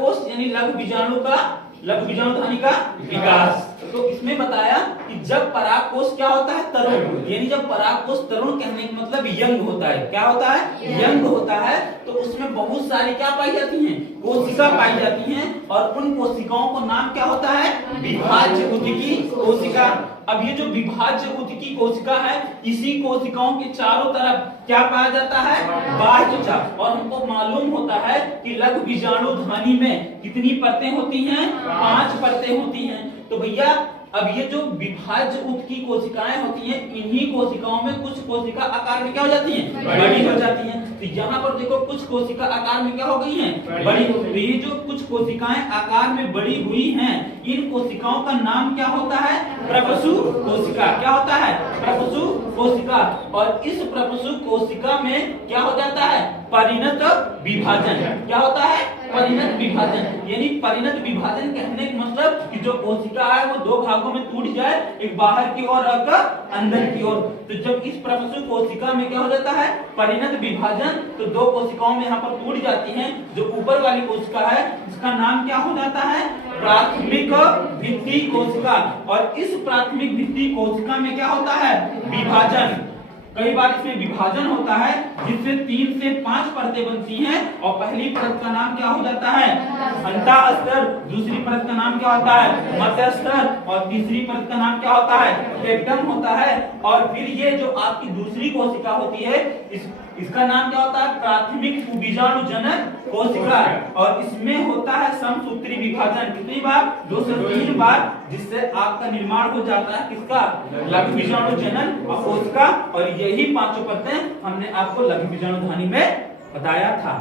परागकोश यानी लघु बीजाणुधानी का विकास। तो इसमें बताया कि जब परागकोश क्या होता है, तरुण, यानी जब परागकोश तरुण कहने का मतलब यंग होता है, क्या होता है, यंग होता है, तो उसमें बहुत सारी क्या पाई जाती हैं, कोशिका पाई जाती हैं, और उन कोशिकाओं का नाम क्या होता है, विभाज्य ऊतकी कोशिका। अब ये जो विभाज्य ऊतकी कोशिका है, इसी कोशिकाओं के चारों तरफ क्या पाया जाता है, बाह्य त्वचा। और हमको मालूम होता है कि लघु बीजाणुधानी में कितनी परतें होती हैं, 5 परतें होती हैं। तो भैया अब ये जो विभाज्य ऊतकी कोशिकाएं होती हैं, इन्हीं कोशिकाओं में कुछ कोशिका आकार में क्या हो जाती हैं, बड़ी हो जाती हैं। तो यहाँ पर देखो कुछ कोशिका आकार में क्या हो गई हैं, बड़ी। तो ये जो कुछ कोशिकाएं आकार में बड़ी हुई हैं, इन कोशिकाओं का नाम क्या होता है, प्रपशु कोशिका। क्या होता है, प्रपशु कोशिका। और इस प्रपशु कोशिका में क्या हो जाता है, परिणत विभाजन। क्या होता है, परिणत विभाजन। यानी परिणत विभाजन कहने का मतलब कि जो कोशिका है वो 2 भागों में टूट जाए, एक बाहर की ओर और अंदर की ओर। तो जब इस प्रपशु कोशिका में क्या हो जाता है, परिणत विभाजन, तो 2 कोशिकाओं में यहाँ पर टूट जाती हैं। जो ऊपर वाली कोशिका है इसका नाम क्या हो जाता है, प्राथमिक भित्ति कोशिका। और इस प्राथमिक भित्ति कोशिका में क्या होता है, विभाजन। कई बार इसमें विभाजन होता है जिससे 3 से 5 परतें बनती हैं, और पहली परत का नाम क्या हो जाता है, अंतःस्तर, दूसरी परत का नाम क्या होता है, मध्य स्तर, और तीसरी परत का नाम क्या होता है, टेक्टम होता है। और फिर ये जो आपकी दूसरी कोशिका होती है, इसका नाम क्या होता है, प्राथमिक बीजाणुजनक कोशिका। और इसमें होता है समसूत्री विभाजन। कितनी बार, 2 से 3 बार, जिससे आपका निर्माण हो जाता है किसका, लघु बीजाणुजनन कोशिका। और यही 5 परतें हमने आपको लघु बीजाणुधानी में बताया था।